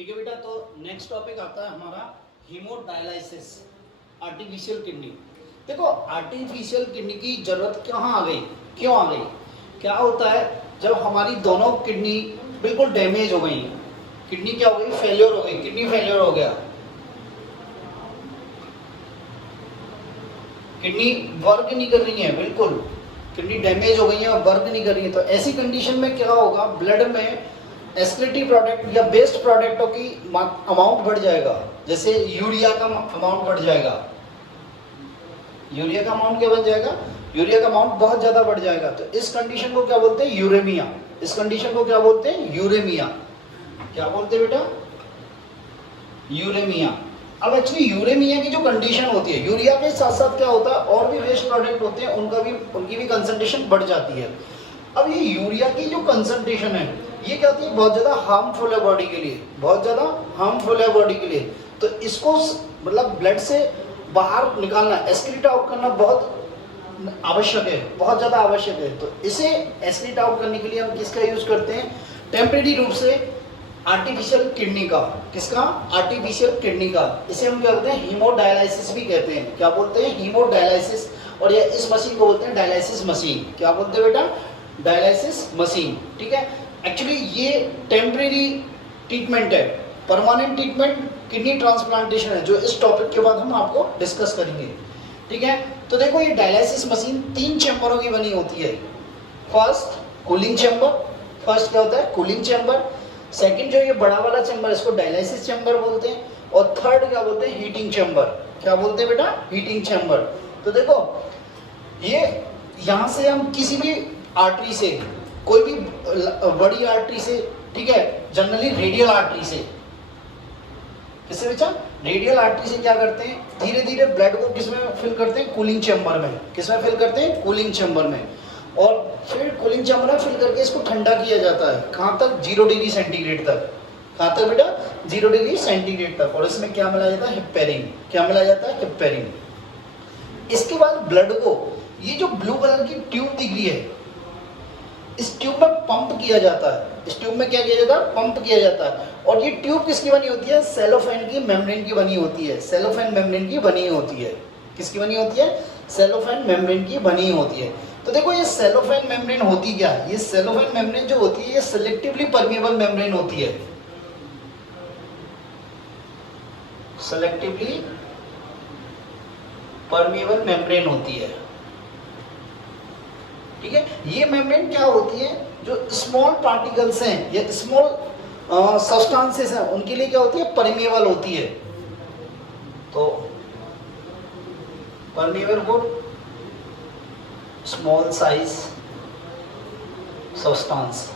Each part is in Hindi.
ठीक है बेटा, तो नेक्स्ट टॉपिक आता है हमारा हीमोडायलिसिस, आर्टिफिशियल किडनी। देखो आर्टिफिशियल किडनी की जरूरत कहाँ आ गई, क्यों आ गई? क्या होता है जब हमारी दोनों किडनी बिल्कुल डैमेज हो गई, किडनी क्या हो गई, फेलियर हो गई, किडनी फेलियर हो गया, किडनी वर्क नहीं कर रही है, बिल्कुल किडनी डैमेज हो गई है और वर्क नहीं कर रही है, तो ऐसी कंडीशन में क्या होगा, ब्लड में एक्सक्रीटिव प्रोडक्ट या बेस्ड प्रोडक्टों की अमाउंट बढ़ जाएगा। जैसे यूरिया का अमाउंट बढ़ जाएगा, यूरिया का अमाउंट क्या बन जाएगा, यूरिया का अमाउंट बहुत ज्यादा बढ़ जाएगा। तो इस कंडीशन को क्या बोलते हैं, यूरेमिया। इस कंडीशन को क्या बोलते हैं, यूरेमिया। क्या बोलते हैं बेटा, यूरेमिया। अब एक्चुअली यूरेमिया की जो कंडीशन होती है, यूरिया के साथ साथ क्या होता है, और भी वेस्ट प्रोडक्ट होते हैं, उनकी भी कंसंट्रेशन बढ़ जाती है। अब ये यूरिया की जो कंसंट्रेशन है, ये क्या होती है, बहुत ज्यादा हार्मफुल है बॉडी के लिए, बहुत ज्यादा हार्मफुल है बॉडी के लिए। तो इसको मतलब ब्लड से बाहर निकालना, एक्सक्रीट आउट करना बहुत आवश्यक है, बहुत ज्यादा आवश्यक है। तो इसे एक्सक्रीट आउट करने के लिए हम किसका यूज करते हैं, टेम्परेरी रूप से आर्टिफिशियल किडनी का। किसका, आर्टिफिशियल किडनी का। इसे हम क्या बोलते हैं, हीमोडायलिसिस भी कहते हैं। क्या बोलते हैं, हीमोडायलिसिस। और ये इस मशीन को बोलते हैं डायलिसिस मशीन। क्या बोलते हैं बेटा, डायलिसिस मशीन। ठीक है, एक्चुअली ये टेम्परेरी ट्रीटमेंट है, परमानेंट ट्रीटमेंट किडनी ट्रांसप्लांटेशन है, जो इस टॉपिक के बाद हम आपको डिस्कस करेंगे। ठीक है, तो देखो ये डायलिसिस मशीन 3 चैम्बरों की बनी होती है। फर्स्ट कूलिंग चैम्बर, फर्स्ट क्या होता है, कूलिंग चैम्बर। सेकंड जो ये बड़ा वाला चैम्बर, इसको डायलिसिस चैम्बर बोलते हैं। और थर्ड क्या बोलते हैं, हीटिंग चैम्बर। क्या बोलते हैं बेटा, हीटिंग चैम्बर। तो देखो ये यहाँ से हम किसी भी आर्टरी से, कोई भी बड़ी आर्टरी से, ठीक है, जनरली रेडियल आर्टरी से, किससे बच्चा, रेडियल आर्टरी से क्या करते हैं, धीरे धीरे ब्लड को किसमें फिल करते हैं, कूलिंग चैम्बर में। किसमें फिल करते हैं, कूलिंग चैम्बर में। और फिर कूलिंग चैम्बर में फिल करके इसको ठंडा किया जाता है। कहाँ तक, 0 डिग्री सेंटीग्रेड तक। कहाँ तक बेटा, 0 डिग्री सेंटीग्रेड तक। और इसमें क्या मिलाया जाता है, हेपेरिन। क्या मिलाया जाता है, हेपेरिन। इसके बाद ब्लड को, ये जो ब्लू कलर की ट्यूब दिख रही है, इस ट्यूब में पंप किया जाता है। इस ट्यूब में क्या किया जाता है, पंप किया जाता है। और ये ट्यूब किसकी बनी होती है, सेलोफेन की मेम्ब्रेन की बनी होती है। सेलोफेन मेम्ब्रेन की बनी होती है। किसकी बनी होती है, सेलोफेन मेम्ब्रेन की बनी होती है। तो देखो ये सेलोफेन मेम्ब्रेन होती क्या है, ये सेलोफेन मेम्ब्रेन जो होती है, ये सिलेक्टिवली परमेबल मेम्ब्रेन होती है। सेलेक्टिवली परमेबल मेम्ब्रेन होती है। ठीक है, ये मेम्ब्रेन क्या होती है, जो स्मॉल पार्टिकल्स हैं या स्मॉल सब्सटेंसेस हैं, उनके लिए क्या होती है, परमेबल होती है। तो परमेबल को स्मॉल साइज सब्सटेंस।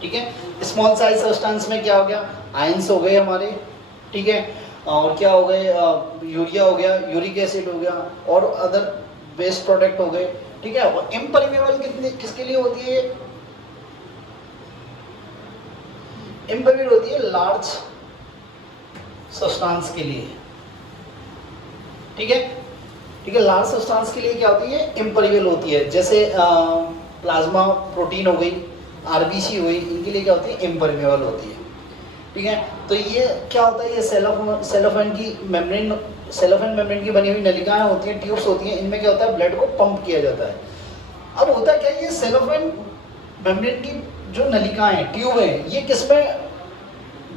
ठीक है, स्मॉल साइज सब्सटेंस में क्या हो गया, आयंस हो गए हमारे, ठीक है, और क्या हो गए, यूरिया हो गया, यूरिक एसिड हो गया, और अदर वेस्ट प्रोडक्ट हो गए। ठीक है, और इम्परमेबल कितने किसके लिए होती है, इम्परमेबल होती है लार्ज सब्सटेंस के लिए। ठीक है, ठीक है, लार्ज सब्सटेंस के लिए क्या होती है, इम्परमेबल होती है। जैसे प्लाज्मा प्रोटीन हो गई, आरबीसी हुई, इनके लिए क्या होती है, इम्परमेबल होती है। ठीक है, तो ये क्या होता है, ये सेलोफेन की मेम्ब्रेन, सेलोफेन मेम्ब्रेन की बनी हुई नलिकाएं होती हैं, ट्यूब्स होती हैं, इनमें क्या होता है, ब्लड को पंप किया जाता है। अब होता क्या है, ये सेलोफेन मेम्ब्रेन की जो नलिकाएं, ट्यूब है, ये किसमें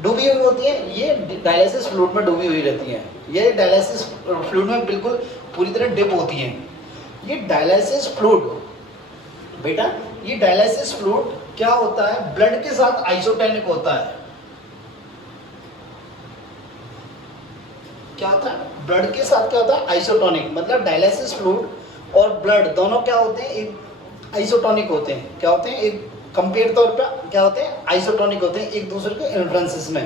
डूबी हुई होती है, ये डायलिसिस फ्लूइड में डूबी हुई रहती हैं। ये डायलिसिस फ्लूइड में बिल्कुल पूरी तरह डिप होती हैं। ये डायलिसिस फ्लूइड बेटा, ये डायलिसिस फ्लूइड क्या होता है, ब्लड के साथ आइसोटोनिक होता है। क्या होता है, ब्लड के साथ क्या होता है, आइसोटोनिक। मतलब डायलिसिस फ्लूइड और ब्लड दोनों क्या होते हैं, एक आइसोटोनिक होते हैं। क्या होते हैं, एक कंपेयर तौर पर क्या होते हैं, आइसोटोनिक होते हैं, एक दूसरे के इन्फ्लुएंसेस में।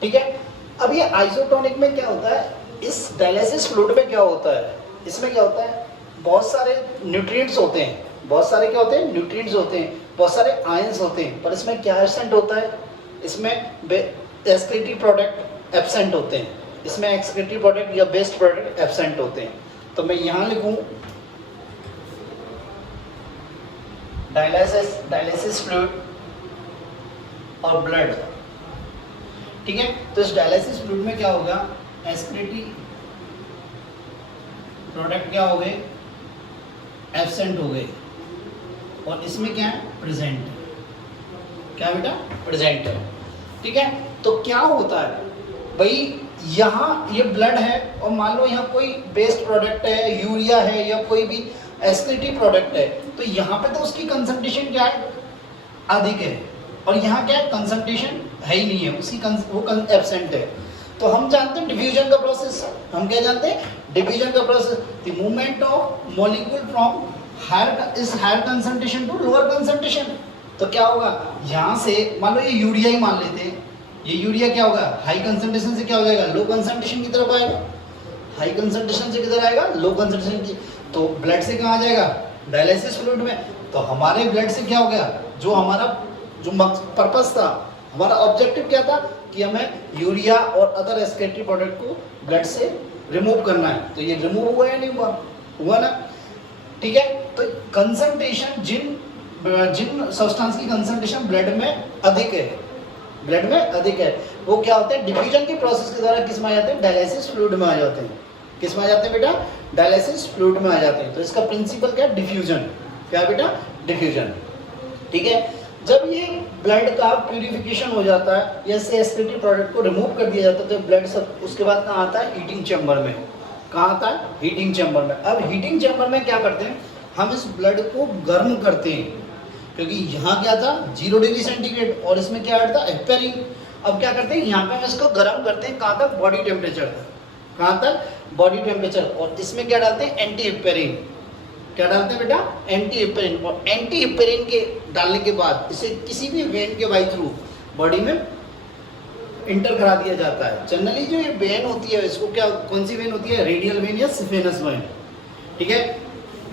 ठीक है, अब ये आइसोटोनिक में क्या होता है, इस डायलिसिस फ्लूइड में क्या होता है, इसमें क्या होता है, बहुत सारे न्यूट्रिएंट्स होते हैं, बहुत सारे क्या होते हैं, न्यूट्रिएंट्स होते हैं, बहुत सारे आयंस होते हैं, पर इसमें क्या एब्सेंट होता है, इसमें एक्सक्रीटिव प्रोडक्ट एब्सेंट होते हैं। इसमें एक्सक्रीटिव प्रोडक्ट या बेस्ट प्रोडक्ट एब्सेंट होते हैं। तो मैं यहां लिखूं डायलिसिस फ्लूइड और ब्लड ठीक है। तो इस डायलिसिस फ्लूइड में क्या होगा, एक्सक्रीटरी प्रोडक्ट क्या हो गए, एब्सेंट हो गए, और इसमें क्या है, प्रेजेंट। क्या बेटा, प्रेजेंट है। ठीक है। तो क्या होता है भाई, यहाँ ये ब्लड है और मान लो यहाँ कोई वेस्ट प्रोडक्ट है, यूरिया है या कोई भी एक्सक्रीटरी प्रोडक्ट है, तो यहाँ पे तो उसकी कंसंट्रेशन क्या है, अधिक है, और यहाँ क्या है, कंसंट्रेशन है ही नहीं है, उसकी वो एब्सेंट है। तो हम जानते हैं डिफ्यूजन का प्रोसेस, हम क्या जानते हैं, डिफ्यूजन का process, the movement of molecule from higher concentration to lower concentration. तो क्या होगा, यहाँ से मान लो ये यूरिया ही मान लेते हैं, ये यूरिया क्या होगा, हाई कंसंट्रेशन से क्या हो जाएगा, लो कंसंट्रेशन की तरफ आएगा, हाई कंसंट्रेशन से किधर आएगा, लो कंसंट्रेशन की। तो ब्लड से कहाँ आ जाएगा, डायलिसिस फ्लूइड में। तो हमारे ब्लड से क्या हो गया, जो हमारा जो पर्पस था, हमारा ऑब्जेक्टिव क्या था कि हमें यूरिया और अदर एक्सक्रीटरी प्रोडक्ट को ब्लड से रिमूव करना है। तो ये रिमूव हुआ या नहीं हुआ, हुआ ना। ठीक है। तो कंसंट्रेशन जिन सब्सटेंस की कंसंट्रेशन ब्लड में अधिक है, ब्लड में अधिक है, वो क्या होते हैं, डिफ्यूजन के प्रोसेस के द्वारा किस में आ जाते हैं, डायलिसिस फ्लूइड में आ जाते हैं। किस में आ जाते हैं बेटा, डायलिसिस फ्लूइड में आ जाते हैं। तो इसका प्रिंसिपल क्या है, डिफ्यूजन। क्या बेटा, डिफ्यूजन। ठीक है। जब ये ब्लड का प्यूरिफिकेशन हो जाता है या से एक्सक्रीटरी प्रोडक्ट को रिमूव कर दिया जाता है, तो ब्लड सब उसके बाद कहाँ आता है, हीटिंग चैम्बर में। कहाँ आता है, हीटिंग चैम्बर में। अब हीटिंग चैम्बर में क्या करते हैं, हम इस ब्लड को गर्म करते हैं, क्योंकि यहाँ क्या था 0 डिग्री सेंटीग्रेड और इसमें क्या था, हेपेरिन। अब क्या करते हैं, यहाँ पे हम इसको गर्म करते हैं, कहाँ तक, बॉडी टेम्परेचर तक। कहाँ तक, बॉडी टेम्परेचर। और इसमें क्या डालते हैं, एंटी हेपेरिन। क्या डालते हैं बेटा, एंटी हेपेरिन। और एंटी हेपेरिन के डालने के बाद इसे किसी भी वेन के बाई थ्रू बॉडी में इंटर करा दिया जाता है। जनरली जो ये वेन होती है, इसको क्या, कौन सी वेन होती है, रेडियल वेन या सिफेनस वेन। ठीक है।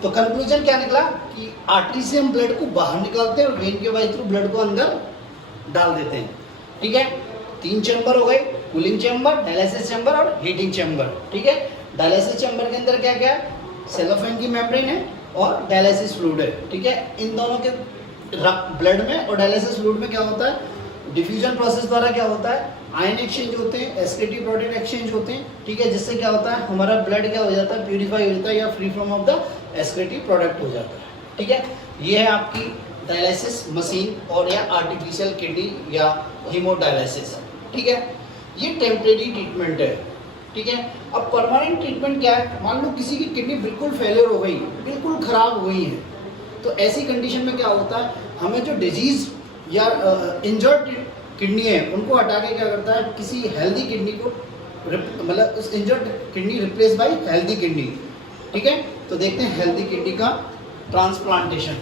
तो कंक्लूजन क्या निकला कि आर्टरी से हम ब्लड को बाहर निकालते हैं और वेन के बाई थ्रू ब्लड को अंदर डाल देते हैं। ठीक है। 3 चैम्बर हो गए, कूलिंग चैम्बर, डायलिसिस चैम्बर और हीटिंग चैम्बर। ठीक है। डायलिसिस चैम्बर के अंदर क्या क्या है, सेलोफेन की मेम्ब्रेन है और डायलिसिस फ्लूइड है। ठीक है। इन दोनों के ब्लड में और डायलिसिस फ्लूइड में क्या होता है, डिफ्यूजन प्रोसेस द्वारा क्या होता है, आयन एक्सचेंज होते हैं, एक्सक्रीटरी प्रोडक्ट एक्सचेंज होते हैं। ठीक है। जिससे क्या होता है, हमारा ब्लड क्या हो जाता है, प्यूरिफाई हो जाता है या free from of the excretory product हो जाता है। ठीक है। ये है आपकी डायलिसिस मशीन और या आर्टिफिशियल किडनी या हीमोडायलिसिस। ठीक है। ये टेम्परेरी ट्रीटमेंट है। ठीक है। अब परमानेंट ट्रीटमेंट क्या है, मान लो किसी की किडनी बिल्कुल फेलियर हो गई, बिल्कुल खराब हो गई है, तो ऐसी कंडीशन में क्या होता है, हमें जो डिजीज या इंजर्ड किडनी है उनको हटा के क्या करता है, किसी हेल्दी किडनी को मतलब उस injured kidney replace by healthy kidney. ठीक है। तो देखते हैं हेल्दी किडनी का ट्रांसप्लांटेशन।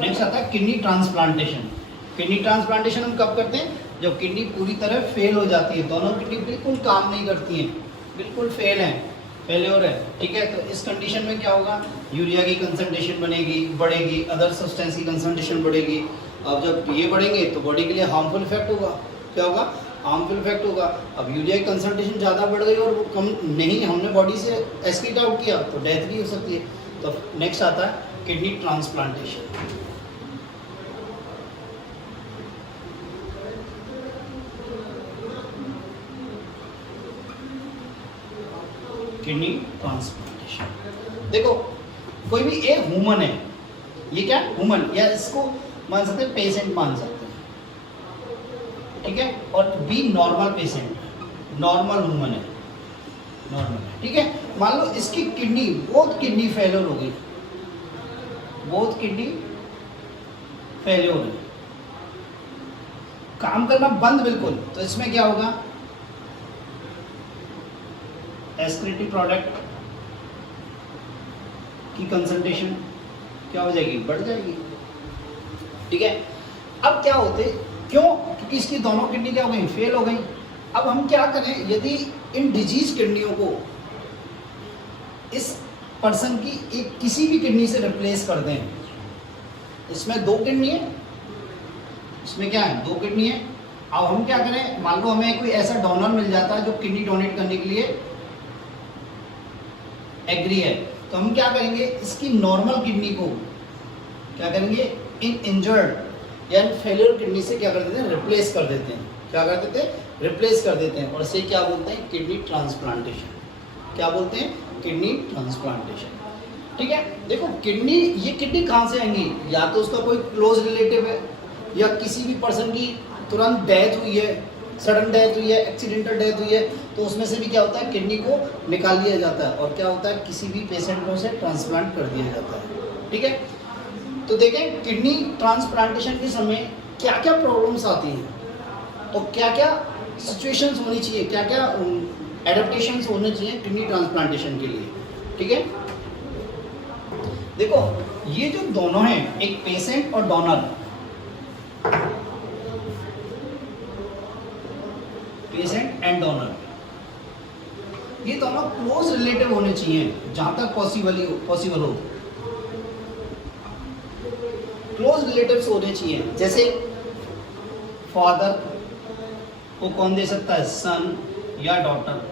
नेक्स्ट आता है किडनी ट्रांसप्लांटेशन। किडनी ट्रांसप्लांटेशन हम कब करते हैं, जब किडनी पूरी तरह फेल हो जाती है, दोनों किडनी बिल्कुल काम नहीं करती हैं, बिल्कुल फेल हैं, फेल्योर है। ठीक है। तो इस कंडीशन में क्या होगा, यूरिया की कंसंट्रेशन बनेगी, बढ़ेगी, अदर सब्सटेंस की कंसंट्रेशन बढ़ेगी। अब जब ये बढ़ेंगे तो बॉडी के लिए हार्मफुल इफेक्ट होगा। क्या होगा, हार्मफुल इफेक्ट होगा। अब यूरिया की कंसंट्रेशन ज़्यादा बढ़ गई और वो कम नहीं, हमने बॉडी से एक्सक्रीट आउट किया, तो डेथ भी हो सकती है। तो नेक्स्ट आता है किडनी ट्रांसप्लांटेशन। Kidney transplantation. देखो कोई भी एक ह्यूमन है, ये क्या ह्यूमन, या इसको मान सकते हैं पेशेंट मान सकते हैं। ठीक है। और B normal patient, normal human है, नॉर्मल है। ठीक है। मान लो इसकी किडनी, बोथ किडनी फेलियर हो गई, बोथ किडनी फेलियर है, काम करना बंद बिल्कुल। तो इसमें क्या होगा, एक्सक्रीटरी प्रोडक्ट की कंसंट्रेशन क्या हो जाएगी, बढ़ जाएगी। ठीक है। अब क्या होते, क्यों, क्योंकि इसकी दोनों किडनी क्या हो गई, फेल हो गई। अब हम क्या करें, यदि इन डिजीज किडनियों को इस पर्सन की एक किसी भी किडनी से रिप्लेस कर दें, इसमें 2 किडनी है, इसमें क्या है, 2 किडनी है। अब हम क्या करें, मान लो हमें कोई ऐसा डोनर मिल जाता है जो किडनी डोनेट करने के लिए एग्री है, तो हम क्या करेंगे, इसकी नॉर्मल किडनी को क्या करेंगे, इन इंजर्ड या इन फेलियर किडनी से क्या कर देते हैं, रिप्लेस कर देते हैं। क्या कर देते हैं, रिप्लेस कर देते हैं, और इसे क्या बोलते हैं, किडनी ट्रांसप्लांटेशन। क्या बोलते हैं, किडनी ट्रांसप्लांटेशन। ठीक है, देखो किडनी, ये किडनी कहाँ से आएंगी, या तो उसका कोई क्लोज रिलेटिव है, या किसी भी पर्सन की तुरंत डेथ हुई है, सडन डेथ हुई है, एक्सीडेंटल डेथ हुई है, तो उसमें से भी क्या होता है, किडनी को निकाल लिया जाता है, और क्या होता है, किसी भी पेशेंट को उसे ट्रांसप्लांट कर दिया जाता है। ठीक है, तो देखें किडनी ट्रांसप्लांटेशन के समय क्या क्या प्रॉब्लम्स आती हैं, तो क्या क्या सिचुएशंस होनी चाहिए, क्या क्या एडेप्टेशंस होने चाहिए किडनी ट्रांसप्लांटेशन के लिए। ठीक है, देखो ये जो दोनों हैं, एक पेशेंट और डोनर, पेशेंट एंड डोनर, ये दोनों क्लोज रिलेटिव होने चाहिए जहां तक पॉसिबल हो, क्लोज रिलेटिव्स होने चाहिए। जैसे फादर को कौन दे सकता है, सन या डॉटर,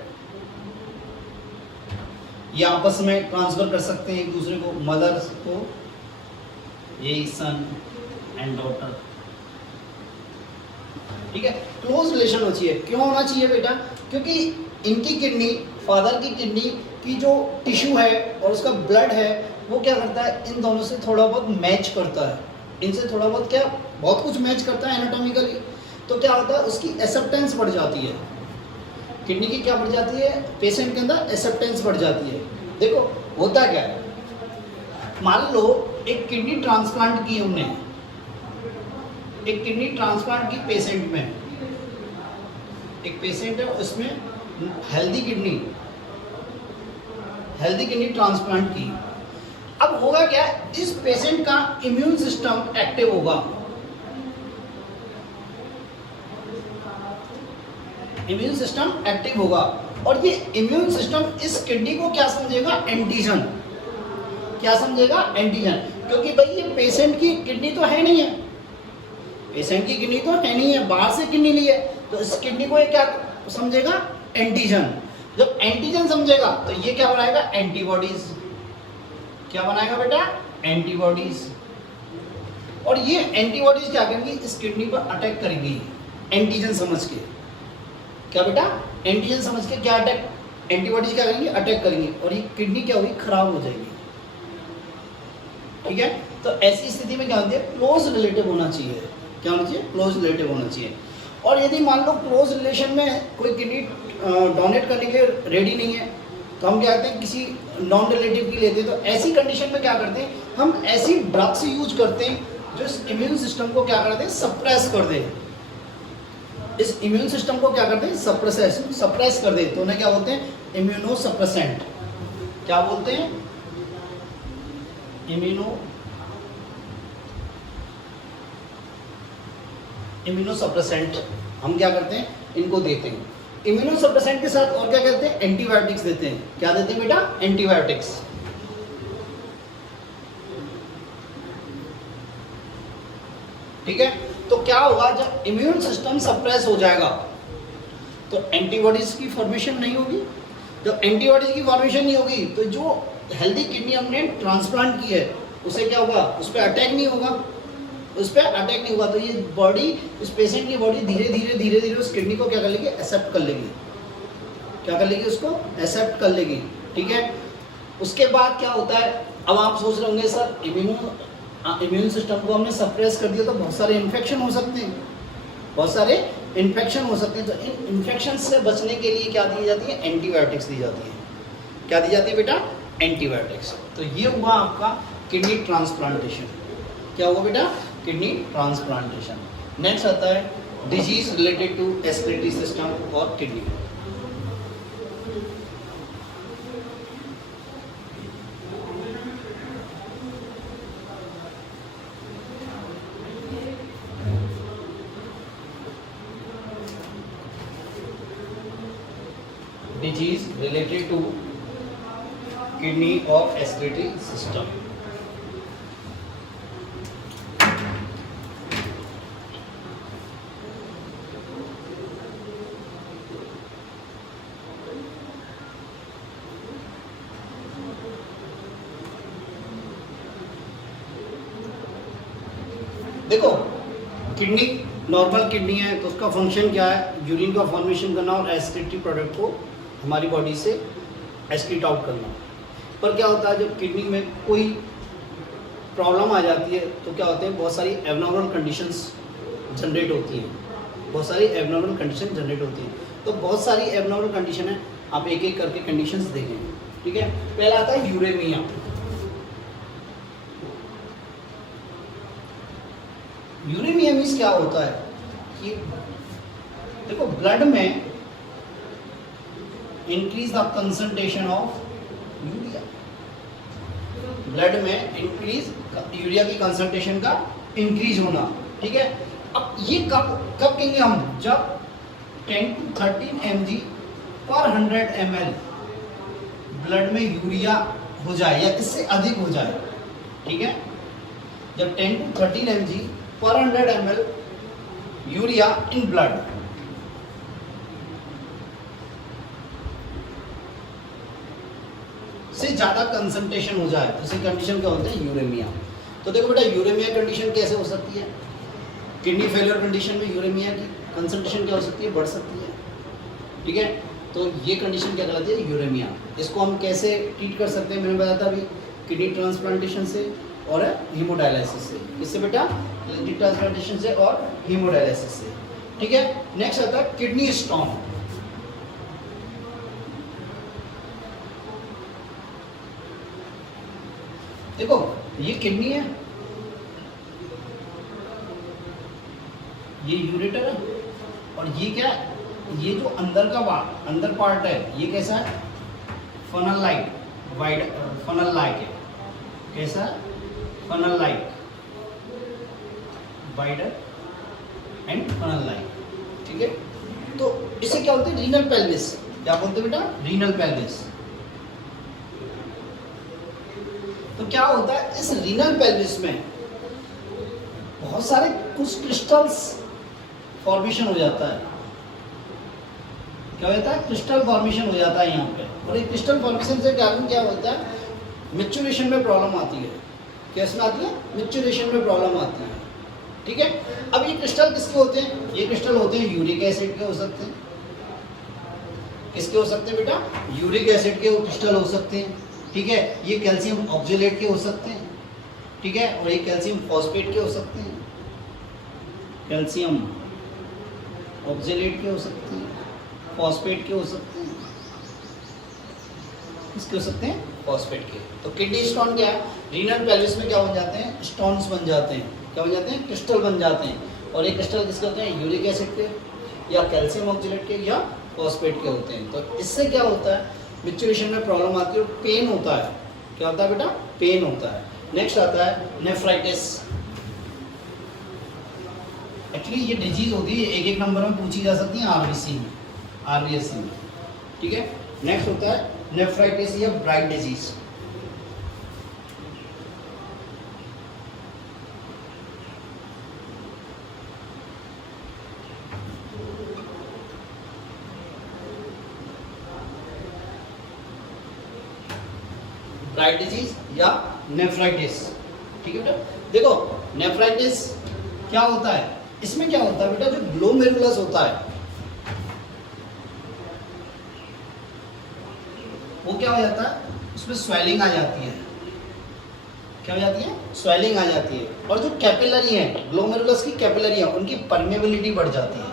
या आपस में ट्रांसफर कर सकते हैं एक दूसरे को, मदर को, यही सन एंड डॉटर। ठीक है, क्लोज रिलेशन होना चाहिए। क्यों होना चाहिए बेटा, क्योंकि इनकी किडनी, फादर की किडनी की जो टिश्यू है और उसका ब्लड है, वो क्या करता है, इन दोनों से थोड़ा बहुत मैच करता है, इनसे थोड़ा बहुत क्या, बहुत कुछ मैच करता है एनाटॉमिकली। तो क्या होता है, उसकी एक्सेप्टेंस बढ़ जाती है, किडनी की क्या बढ़ जाती है, पेशेंट के अंदर एक्सेप्टेंस बढ़ जाती है। देखो होता क्या है, मान लो एक किडनी ट्रांसप्लांट की हमने, एक किडनी ट्रांसप्लांट की पेशेंट में, एक पेशेंट है उसमें हेल्दी किडनी ट्रांसप्लांट की। अब होगा क्या, इस पेशेंट का इम्यून सिस्टम एक्टिव होगा, इम्यून सिस्टम एक्टिव होगा, और ये इम्यून सिस्टम इस किडनी को क्या समझेगा, एंटीजन। क्या समझेगा, एंटीजन, क्योंकि भाई ये पेशेंट की किडनी तो है नहीं है, पेशेंट की किडनी तो है नहीं है, बाहर से किडनी ली है, तो इस किडनी को ये क्या समझेगा, एंटीजन। जब एंटीजन समझेगा तो ये क्या बनाएगा, एंटीबॉडीज। क्या बनाएगा बेटा, एंटीबॉडीज। और ये एंटीबॉडीज क्या करेंगी, इस किडनी पर अटैक करेंगी, एंटीजन समझ के। क्या बेटा, एंटीजन समझ के क्या अटैक, एंटीबॉडीज क्या करेंगी, अटैक करेंगी, और ये किडनी क्या होगी, खराब हो जाएगी। ठीक है, तो ऐसी स्थिति में क्या होती है, क्लोज रिलेटिव होना चाहिए। क्या होना चाहिए, क्लोज रिलेटिव होना चाहिए। और यदि मान लो क्लोज रिलेशन में कोई किडनी डोनेट करने के लिए रेडी नहीं है, तो हम क्या करते हैं, किसी नॉन रिलेटिव की लेते हैं। तो ऐसी कंडीशन में क्या करते हैं, हम ऐसी ड्रग्स यूज करते हैं जो इस इम्यून सिस्टम को क्या करते हैं, सप्रेस कर दे, इस इम्यून सिस्टम को क्या करते हैं, सप्रेस कर दे। तो उन्हें क्या बोलते हैं, इम्यूनो सप्रेसेंट। क्या बोलते हैं, इम्यूनो सप्रेसेंट। हम क्या करते हैं, इनको देते हैं। इम्यूनो सप्रेसेंट के साथ और क्या करते हैं, एंटीबायोटिक्स देते हैं। क्या देते हैं बेटा, एंटीबायोटिक्स। ठीक है, तो क्या होगा, जब इम्यून सिस्टम सप्रेस हो जाएगा तो एंटीबॉडीज की फॉर्मेशन नहीं होगी। जब एंटीबॉडीज की फॉर्मेशन नहीं होगी तो जो हेल्दी किडनी हमने ट्रांसप्लांट की है उसे क्या होगा, उस पर अटैक नहीं होगा, उस पर अटैक नहीं होगा। तो ये बॉडी, इस पेशेंट की बॉडी धीरे धीरे उस किडनी को क्या कर लेगी, एक्सेप्ट कर लेगी। क्या कर लेगी, उसको एक्सेप्ट कर लेगी। ठीक है, उसके बाद क्या होता है, अब आप सोच रहे होंगे सर इम्यून सिस्टम को हमने सप्रेस कर दिया तो बहुत सारे इन्फेक्शन हो सकते हैं, बहुत सारे इन्फेक्शन हो सकते हैं। तो इन इन्फेक्शन से बचने के लिए क्या दी जाती है, एंटीबायोटिक्स दी जाती है। क्या दी जाती है बेटा, एंटीबायोटिक्स। तो ये हुआ आपका किडनी ट्रांसप्लांटेशन। क्या हुआ बेटा, किडनी ट्रांसप्लांटेशन। नेक्स्ट आता है disease related to excretory system और kidney. Disease related to kidney or excretory system. देखो किडनी नॉर्मल किडनी है तो उसका फंक्शन क्या है, यूरिन का फॉर्मेशन करना और एक्सक्रीटरी प्रोडक्ट को हमारी बॉडी से एक्सक्रीट आउट करना। पर क्या होता है जब किडनी में कोई प्रॉब्लम आ जाती है तो क्या होते हैं, बहुत सारी एबनॉर्मल कंडीशंस जनरेट होती हैं, बहुत सारी एबनॉर्मल कंडीशन जनरेट होती हैं। तो बहुत सारी एबनॉर्मल कंडीशन है, आप एक एक करके कंडीशंस देखेंगे, ठीक है। पहला आता है यूरेमिया। यूरेमिया मीन्स क्या होता है कि देखो ब्लड में increase the concentration of urea, blood में इंक्रीज यूरिया की कंसंट्रेशन का इंक्रीज होना, ठीक है। अब ये कब कहेंगे हम, जब 10 to 13 mg पर 100 ml ब्लड में यूरिया हो जाए या इससे अधिक हो जाए, ठीक है। जब 10 to 13 mg पर 100 ml यूरिया इन ब्लड, से ज्यादा कंसंट्रेशन हो जाए तो इसी कंडीशन क्या होते हैं, यूरेमिया। तो देखो बेटा यूरेमिया कंडीशन कैसे हो सकती है, किडनी फेलियर कंडीशन में यूरेमिया की कंसंट्रेशन क्या हो सकती है, बढ़ सकती है, ठीक है। तो ये कंडीशन क्या कहलाती है, यूरेमिया। इसको हम कैसे ट्रीट कर सकते हैं, मैंने बताया था अभी, किडनी ट्रांसप्लांटेशन से और हीमोडायलिसिस से। इससे बेटा किडनी ट्रांसप्लांटेशन से और हीमोडायलिसिस से, ठीक है। नेक्स्ट आता है किडनी स्टोन। देखो ये किडनी है, ये यूरेटर है, और ये क्या है, ये जो अंदर का अंदर पार्ट है ये कैसा है, funnel like, wide funnel like है, कैसा है, funnel like, wider and funnel like, ठीक है। तो इसे क्या बोलते हैं, रीनल पेल्विस। क्या बोलते हैं बेटा, रीनल पेल्विस। तो क्या होता है, इस रीनल पेल्विस में बहुत सारे कुछ क्रिस्टल्स फॉर्मेशन हो जाता है। क्या होता है, क्रिस्टल फॉर्मेशन हो जाता है यहाँ पे, और ये क्रिस्टल फॉर्मेशन से कारण क्या होता है, मैच्योरेशन में प्रॉब्लम आती है। कैसे आती है, मैच्योरेशन में प्रॉब्लम आती है, ठीक है। अब ये क्रिस्टल किसके होते हैं, ये क्रिस्टल होते हैं यूरिक एसिड के हो सकते हैं। किसके हो सकते हैं बेटा, यूरिक एसिड के क्रिस्टल हो सकते हैं, ठीक है। ये कैल्शियम ऑक्जेलेट के हो सकते हैं, ठीक है, और ये कैल्शियम फॉस्फेट के हो सकते हैं, कैल्शियम ऑक्जेलेट के हो सकते हैं, फॉस्फेट के हो सकते हैं, किसके हो सकते हैं, फॉस्फेट के। तो किडनी स्टोन क्या है, रीनल पेल्विस में क्या बन जाते हैं, स्टोन्स बन जाते हैं, क्या बन जाते हैं, क्रिस्टल बन जाते हैं। और ये क्रिस्टल किसके होते हैं, यूरिक एसिड के या कैल्शियम ऑक्जेलेट के या फॉस्फेट के होते हैं। तो इससे क्या होता है, मैच्योरेशन में प्रॉब्लम आती है और पेन होता है। क्या होता है बेटा, पेन होता है। नेक्स्ट आता है नेफ्राइटिस। एक्चुअली ये डिजीज होती है, एक एक नंबर में पूछी जा सकती है आरबीसी में, आरबीएससी में, ठीक है। नेक्स्ट होता है नेफ्राइटिस या ब्राइट डिजीज। ब्राइट डिजीज या नेफ्राइटिस, ठीक है बेटा। देखो नेफ्राइटिस क्या होता है, इसमें क्या होता है बेटा, जो ग्लोमेरुलस होता है वो क्या हो जाता है, उसमें स्वेलिंग आ जाती है। क्या हो जाती है, स्वेलिंग आ जाती है। और जो कैपिलरी है, ग्लोमेरुलस की कैपिलरी है, उनकी परमेबिलिटी बढ़ जाती है।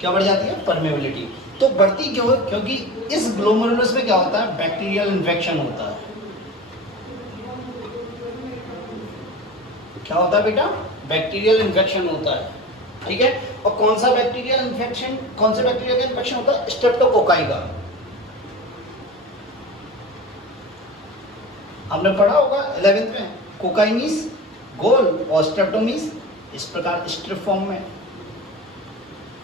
क्या बढ़ जाती है, परमेबिलिटी। तो बढ़ती क्यों है, क्योंकि इस ग्लोमेरुलस में क्या होता है, बैक्टीरियल इन्फेक्शन होता है। क्या होता है बेटा, बैक्टीरियल इन्फेक्शन होता है, ठीक है। और कौन सा बैक्टीरियल इन्फेक्शन, कौन से बैक्टीरिया का इन्फेक्शन होता है, स्ट्रेप्टोकोकाई का। हमने पढ़ा होगा 11th में, कोकाई मीन्स गोल और स्ट्रेप्टोमीन्स इस प्रकार स्ट्रिप फॉर्म में।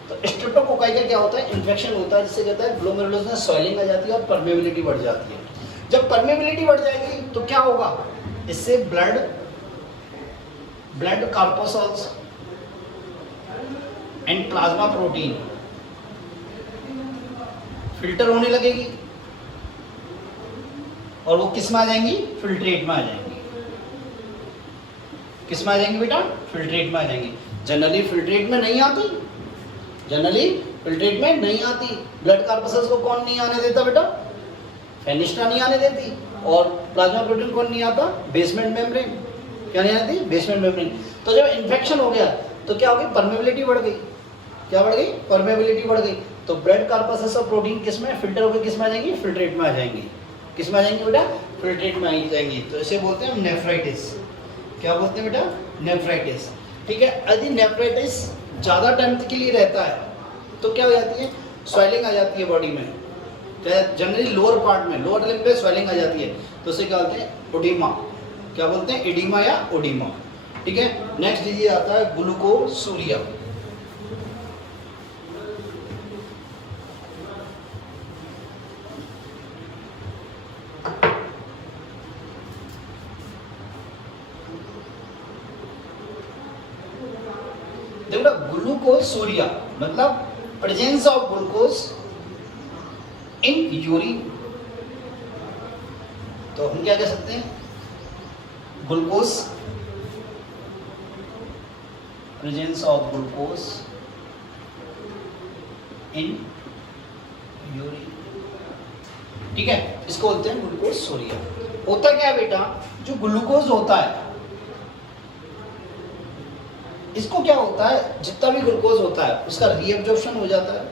तो स्ट्रेप्टोकोकाई का क्या होता है, इन्फेक्शन होता है, जिससे कहता है ग्लोमेरुलस में स्वेलिंग आ जाती है और परमेबिलिटी बढ़ जाती है। जब परमेबिलिटी बढ़ जाएगी तो क्या होगा, इससे blood corpuscles and plasma protein filter होने लगेगी और वो किस में आ जाएंगी, फिल्ट्रेट में आ जाएंगी। किस में आ जाएंगी बेटा, फिल्ट्रेट में आ जाएंगी। जनरली फिल्ट्रेट में नहीं आती, जनरली फिल्ट्रेट में नहीं आती। ब्लड कॉर्पसेस को कौन नहीं आने देता बेटा, फेनिस्ट्रा नहीं आने देती। और प्लाज्मा प्रोटीन कौन नहीं आता, बेसमेंट मेम्ब्रेन, क्या नहीं आती, बेसमेंट मेम्ब्रेन। तो जब इन्फेक्शन हो गया तो क्या हो गई, परमेबिलिटी बढ़ गई, क्या बढ़ गई, परमेबिलिटी बढ़ गई। तो ब्लड कॉर्पसेस ऑफ प्रोटीन किस में फिल्टर होकर किस में आ जाएंगी, फिल्ट्रेट में आ जाएंगी। किस में आ जाएंगी बेटा, फिल्ट्रेट में आ जाएंगी। तो इसे बोलते हैं नेफ्राइटिस। क्या बोलते हैं बेटा, नेफ्राइटिस। ठीक है, यदि नेफ्राइटिस ज़्यादा टाइम के लिए रहता है तो क्या हो जाती है, स्वेलिंग आ जाती है बॉडी में, जनरली लोअर पार्ट में, लोअर लिम्ब पे स्वेलिंग आ जाती है। तो उसे क्या बोलते हैं, ओडिमा। क्या बोलते हैं, एडिमा या ओडिमा। ठीक है, नेक्स्ट डिजीज आता है ग्लूकोसूरिया। देखो ग्लूकोसूरिया मतलब presence of glucose in urine. तो हम क्या कह सकते हैं, glucose, presence of glucose in urine. ठीक है, इसको बोलते हैं ग्लूकोसूरिया। होता क्या है बेटा, जो ग्लूकोज होता है इसको क्या होता है, जितना भी ग्लूकोज होता है उसका रीअब्जॉर्प्शन हो जाता है।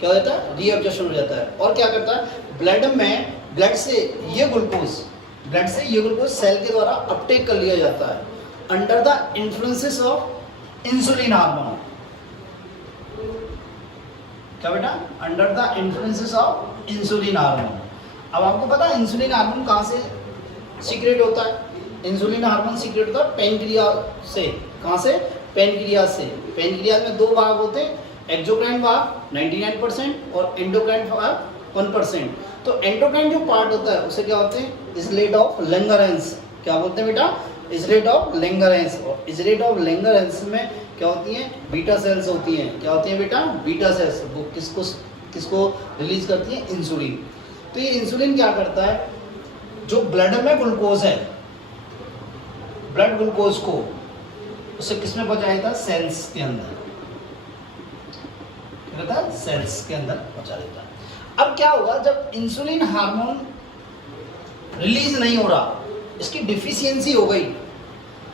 क्या हो जाता है, रीअब्जॉर्प्शन हो जाता है। और क्या करता है, ब्लड से ये ग्लूकोज सेल के द्वारा अपटेक कर लिया जाता है under the influences of insulin hormone. क्या बेटा, under the influences of insulin hormone. अब आपको पता है इंसुलिन हार्मोन कहाँ से सीक्रेट होता है, इंसुलिन हार्मोन सीक्रेट होता है पेनक्रियास से। कहाँ से, पेनक्रियास से। पेनक्रियास में दो भाग होते हैं, एक्सोक्राइन भाग 99% और एंडोक्राइन भाग 1%। तो एंडोक्राइन जो पार्ट होता है उसे क्या होते हैं, इसलेट ऑफ लैंगरेंस। क्या बोलते हैं बेटा, इसलेट ऑफ लैंगरेंस। और इसलेट ऑफ लैंगरेंस में क्या होती हैं, बीटा सेल्स होती हैं। क्या होती हैं बेटा, बीटा सेल्स। वो किसको रिलीज करती हैं, इंसुलिन। तो ये इंसुलिन क्या करता है, जो ब्लड में ग्लूकोज है, ब्लड ग्लूकोज को उसे किसमें पहुंचाया जाता है, सेल्स के अंदर। क्या होता है, सेल्स के अंदर पहुंचा देता है। अब क्या होगा, जब इंसुलिन हार्मोन रिलीज नहीं हो रहा, इसकी डिफिशियंसी हो गई।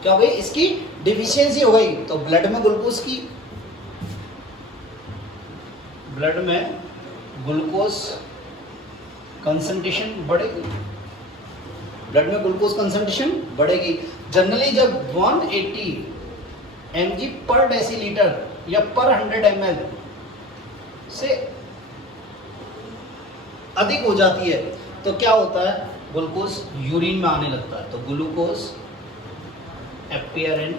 क्या हो गई, इसकी डिफिशियंसी हो गई। तो ब्लड में ग्लूकोज कंसंट्रेशन बढ़ेगी, ब्लड में ग्लूकोज कंसंट्रेशन बढ़ेगी। जनरली जब 180 mg पर डेसीलीटर या पर 100 ml से अधिक हो जाती है तो क्या होता है, ग्लूकोज यूरिन में आने लगता है। तो ग्लूकोज अपीयर इन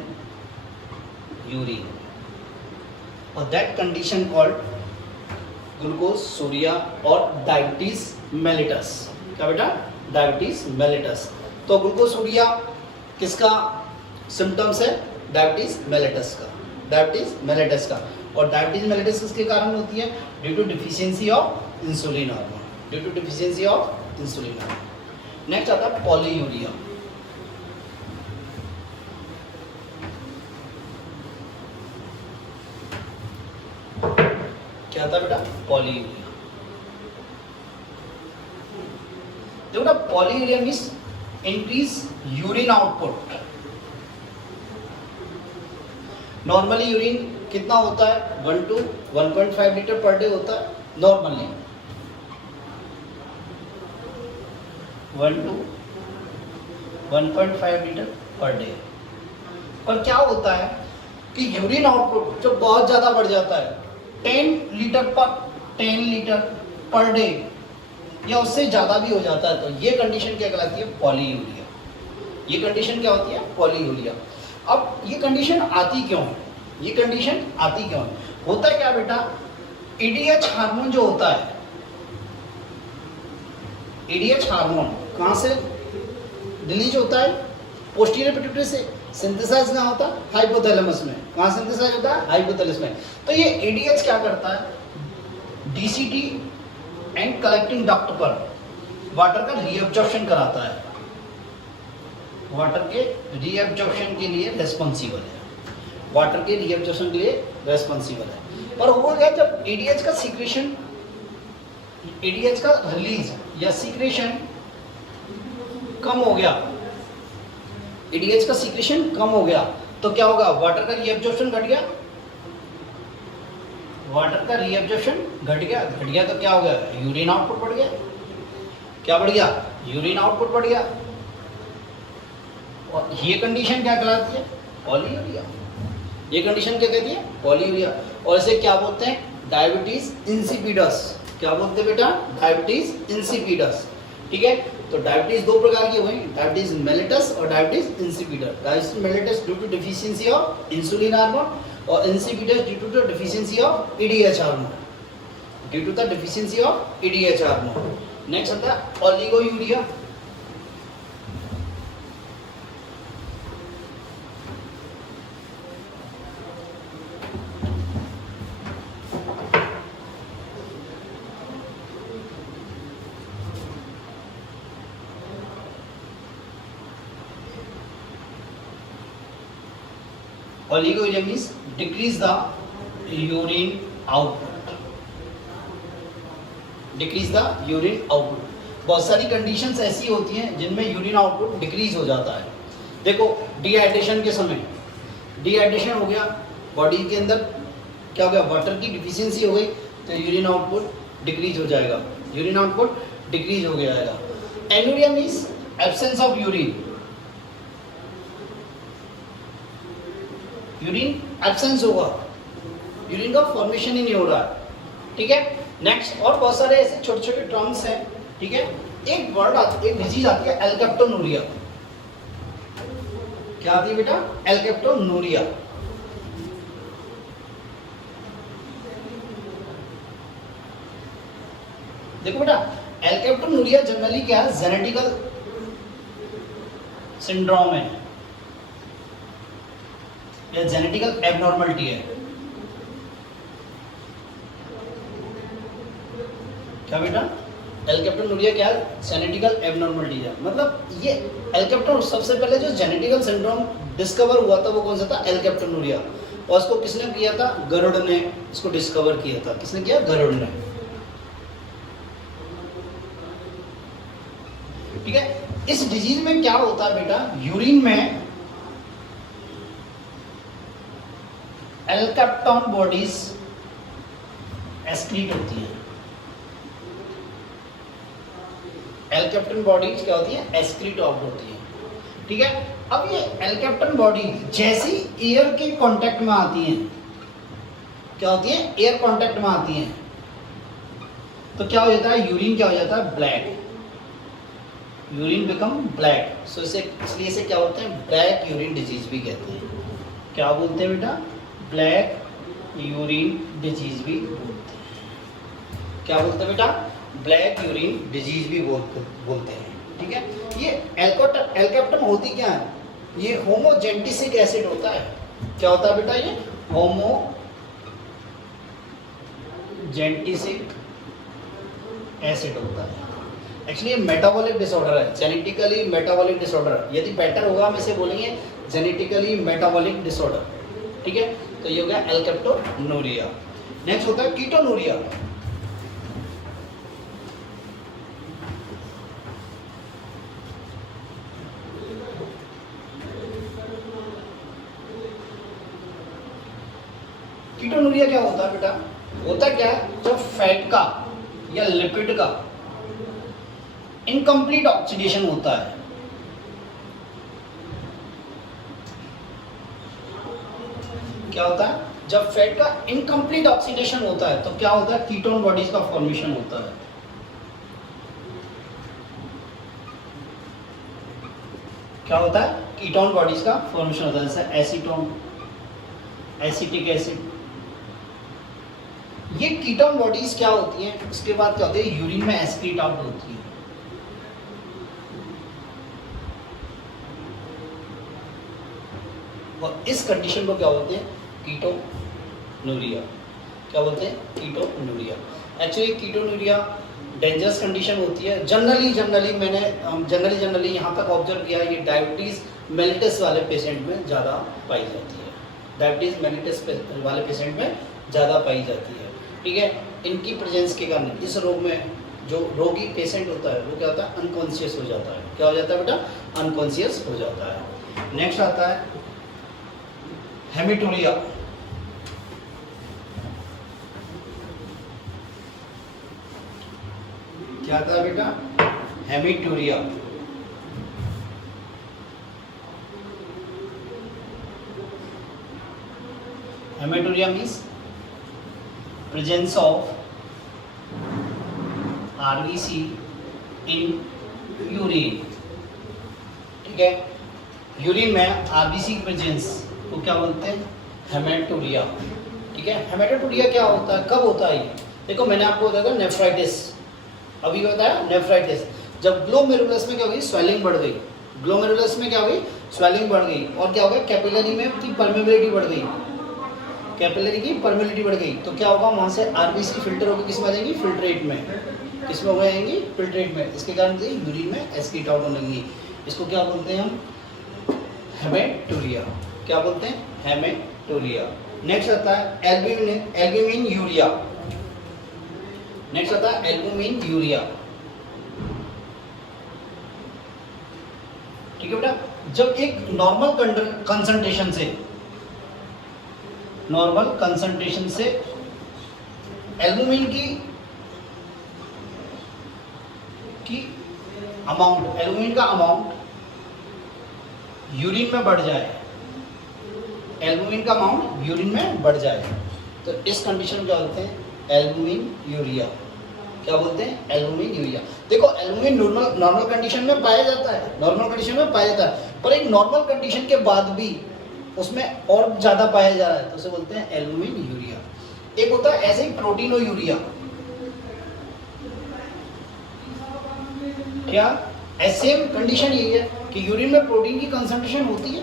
यूरिन और दैट कंडीशन कॉल्ड ग्लूकोसूरिया और डायबिटीज मेलिटस। क्या बेटा, डायबिटीज मेलिटस। तो ग्लूकोसूरिया किसका सिम्टम्स है, डायबिटीज मेलिटस का, डायबिटीज मेलिटस का। और डायबिटीज मेलिटस किसके कारण होती है, due to deficiency of insulin hormone, due to deficiency of insulin hormone. Next आता है पॉलीयूरिया। क्या आता है बेटा, पॉलीयूरिया। देखो ना, polyuria means increase urine output. Normally urine कितना होता है, 1 to 1.5 लीटर पर डे होता है normally, 1 to 1.5 litre per day. पर क्या होता है कि यूरिन आउटपुट जो बहुत ज़्यादा बढ़ जाता है, 10 लीटर पर डे या उससे ज़्यादा भी हो जाता है, तो ये कंडीशन क्या कहलाती है, पॉलीयूरिया। ये कंडीशन क्या होती है, पॉलीयूरिया। अब ये कंडीशन आती क्यों है, ये कंडीशन आती क्यों है, होता है क्या बेटा, EDH हार्मोन जो होता है, EDH हार्मोन कहाँ से रिलीज होता है, पोस्टीरियर पिट्यूटरी से। सिंथेसाइज कहाँ होता है, हाइपोथैलेमस में। कहाँ सिंथेसाइज होता है, हाइपोथैलेमस में। तो ये EDH क्या करता है, DCT एंड कलेक्टिंग डक्ट पर वाटर का रीअब्जॉर्प्शन कराता है। वाटर के रीएब्जॉर्प्शन के लिए रेस्पॉन्सिबल है, वाटर के रीएब्जॉर्प्शन के लिए रेस्पॉन्सिबल है। पर हुआ क्या, जब एडीएच का सीक्रेशन, एडीएच का रिलीज या सीक्रेशन कम हो गया, एडीएच का सीक्रेशन कम हो गया, तो क्या होगा, वाटर का रीएब्जॉर्प्शन घट गया, वाटर का रीएब्जॉर्प्शन घट गया तो क्या हो गया, यूरिन आउटपुट बढ़ गया, क्या बढ़ गया, यूरिन आउटपुट बढ़ गया। और ये कंडीशन क्या कहलाती है, पॉलीयूरिया। ये कंडीशन क्या कहती है, पॉलीयूरिया। और इसे क्या बोलते हैं, डायबिटीज इंसिपिडस। क्या बोलते हैं बेटा, डायबिटीज इंसिपिडस। ठीक है, तो डायबिटीज दो प्रकार की हुई, डायबिटीज मेलिटस और diabetes insipidus. Diabetes mellitus due to deficiency of insulin hormone और insipidus due to the deficiency of ADH hormone, due to the deficiency of ADH hormone. Next आता है oliguria. Oliguria means decrease the urine output, decrease the urine output। बहुत सारी कंडीशंस ऐसी होती हैं जिनमें यूरिन आउटपुट डिक्रीज हो जाता है। देखो डिहाइड्रेशन के समय, डिहाइड्रेशन हो गया, बॉडी के अंदर क्या हो गया, वाटर की डिफिशियंसी हो गई, तो यूरिन आउटपुट डिक्रीज हो जाएगा, यूरिन आउटपुट डिक्रीज हो जाएगा। Anuria means absence of urine, urine absence होगा, यूरिन का फॉर्मेशन ही नहीं हो रहा है। ठीक है, नेक्स्ट और बहुत सारे ऐसे छोटे छोटे टर्म्स हैं। ठीक है, एक वर्ड आती, एक डिजीज आती है एल्केप्टोनूरिया। क्या आती है बेटा, एल्केप्टोनूरिया। देखो बेटा, एल्केप्टोनूरिया जनरली क्या है, जेनेटिकल सिंड्रोम है या जेनेटिकल एबनॉर्मलिटी है। क्या बेटा, एल्केप्टोनूरिया क्या है, जेनेटिकल एबनॉर्मलिटी है। मतलब ये एल्केप्टोन सबसे पहले जो जेनेटिकल सिंड्रोम डिस्कवर हुआ था वो कौन सा था, एल्केप्टोनूरिया। और इसको किसने किया था, गरुड़ ने इसको डिस्कवर किया था। किसने किया, गरुड़ ने। ठीक है, इस डिजीज में क्या होता है बेटा, यूरिन में एल्केप्टोन बॉडीज एक्सक्रीट होती हैं। एल्केप्टन बॉडीज क्या होती है, एक्सक्रीट आउट होती है। ठीक है, अब ये एल्केप्टन बॉडी जैसी एयर के कांटेक्ट में आती हैं, क्या होती है, एयर कांटेक्ट में आती हैं, तो क्या हो जाता है, यूरिन क्या हो जाता है, ब्लैक, यूरिन बिकम ब्लैक। सो इसे, इसलिए इसे क्या बोलते हैं, ब्लैक यूरिन डिजीज भी कहते हैं। क्या बोलते हैं बेटा, ब्लैक यूरिन डिजीज भी बोलते हैं। क्या बोलते हैं बेटा, ब्लैक यूरिन डिजीज भी बोलते हैं। ठीक है, ये एल्केप्टन होती क्या है, ये होमोजेंटिसिक एसिड होता है। क्या होता है बेटा, ये होमोजेंटिसिक एसिड होता है। एक्चुअली ये मेटाबॉलिक डिसऑर्डर है, जेनेटिकली मेटाबॉलिक डिसऑर्डर। यदि बेटर होगा हम इसे बोलेंगे जेनेटिकली मेटाबॉलिक डिसऑर्डर। ठीक है, तो ये हो गया एल्केप्टोनूरिया। नेक्स्ट होता है कीटोनूरिया। कीटोनूरिया क्या होता है बेटा, होता क्या है, जब फैट का या लिपिड का इनकम्प्लीट ऑक्सीडेशन होता है। क्या होता है, जब फैट का इनकम्प्लीट ऑक्सीडेशन होता है तो क्या होता है, कीटोन बॉडीज का फॉर्मेशन होता है। क्या होता है, कीटोन बॉडीज का फॉर्मेशन होता है, जैसे एसीटोन, एसिटिक एसिड। ये कीटोन बॉडीज क्या होती हैं, उसके बाद क्या होती है, यूरिन में एक्सक्रीट आउट होती है। और इस कंडीशन को क्या बोलते हैं, कीटोनूरिया। क्या बोलते हैं, ketonuria. Actually ketonuria dangerous condition होती है। जनरली मैंने जनरली यहाँ तक ऑब्जर्व किया है, ये डायबिटीज़ मेलिटस वाले पेशेंट में ज़्यादा पाई जाती है। डायबिटीज़ मेलिटस वाले पेशेंट में ज़्यादा पाई जाती है, ठीक है। इनकी प्रेजेंस के कारण इस रोग में जो रोगी पेशेंट होता है वो क्या होता है, अनकॉन्शियस हो जाता है। क्या हो जाता है बेटा, अनकॉन्शियस हो जाता है। नेक्स्ट आता है हेमीटूरिया। क्या आता है बेटा, haematuria. Haematuria means presence of RBC in urine, ठीक है। यूरिन में आरबीसी की प्रेजेंस को क्या बोलते हैं, हेमेटूरिया, ठीक है। हेमेटोटूरिया क्या होता है, कब होता है ये, देखो मैंने आपको बताया था नेफ्राइटिस, अभी बताया नेफ्राइटिस। जब ग्लोमेरुलस में क्या हुई, स्वेलिंग बढ़ गई, ग्लोमेरुलस में क्या हुई, स्वेलिंग बढ़ गई, और क्या होगा, कैपिलरी में की परमेबिलिटी बढ़ गई, कैपिलरी की परमेबिलिटी बढ़ गई, तो क्या होगा, वहाँ से आरबीसी फिल्टर होकर किस में आ जाएंगी, फिल्ट्रेट में, किस में हो जाएंगी, फिल्ट्रेट में। इसके कारण से यूरिन में एस्कीट आउट होने लगेंगी। इसको क्या बोलते हैं हम, हेमेटूरिया। क्या बोलते हैं, हेमेटूरिया। नेक्स्ट आता है एल्ब्यूमिन यूरिया। नेक्स्ट आता है एल्ब्यूमिन यूरिया, ठीक है बेटा। जब एक नॉर्मल कंसंट्रेशन से एल्ब्यूमिन की अमाउंट, एल्ब्यूमिन का अमाउंट यूरिन में बढ़ जाए, एल्ब्यूमिन का अमाउंट यूरिन में बढ़ जाए, तो इस कंडीशन में क्या बोलते हैं, एल्ब्यूमिन यूरिया। क्या बोलते हैं, एल्ब्यूमिन यूरिया। देखो एल्ब्यूमिन नॉर्मल कंडीशन में पाया जाता है, नॉर्मल कंडीशन में पाया जाता है, पर एक नॉर्मल कंडीशन के बाद भी उसमें और ज़्यादा पाया जा रहा है, तो उसे बोलते हैं एल्ब्यूमिन यूरिया। एक होता है ऐसे ही प्रोटीनो यूरिया। क्या सेम कंडीशन यही है कि यूरिन में प्रोटीन की कंसंट्रेशन होती है,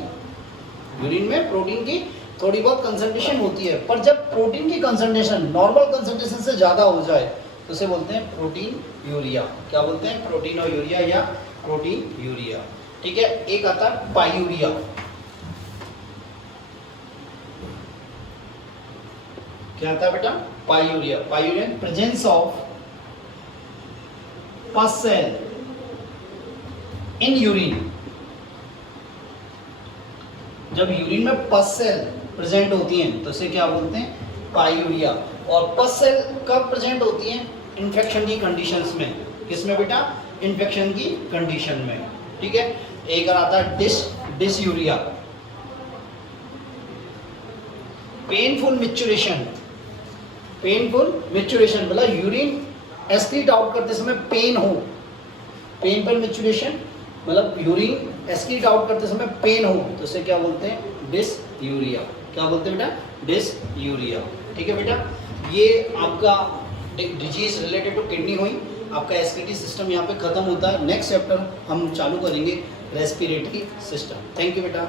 यूरिन में प्रोटीन की थोड़ी बहुत कंसंट्रेशन होती है, पर जब प्रोटीन की कंसंट्रेशन नॉर्मल कंसंट्रेशन से ज़्यादा हो जाए तो उसे बोलते हैं प्रोटीन यूरिया। क्या बोलते हैं, प्रोटीनो यूरिया या प्रोटीन यूरिया, ठीक है। एक आता है पायूरिया। क्या आता है बेटा, pyuria. Pyuria presence of pus cell in urine. जब यूरिन में पस सेल प्रेजेंट होती हैं तो इसे क्या बोलते हैं, पायूरिया। और पस सेल कब प्रेजेंट होती हैं, इन्फेक्शन की कंडीशंस में। किसमें बेटा, इन्फेक्शन की कंडीशन में, ठीक है। एक और आता है डिसयूरिया, पेनफुल मिचुरेशन। पेनफुल मिचुरेशन मतलब यूरिन एस्क्रीट आउट करते समय पेन हो, पेनफुल मिचुरेशन मतलब यूरिन एस्क्रीट आउट करते समय पेन हो, तो इसे क्या बोलते हैं, डिसयूरिया। क्या बोलते हैं बेटा, डिसयूरिया, ठीक है बेटा। ये आपका डिजीज रिलेटेड टू किडनी हुई, आपका एसपीटी सिस्टम यहाँ पे खत्म होता है। नेक्स्ट चैप्टर हम चालू करेंगे रेस्पिरेटरी सिस्टम। थैंक यू बेटा।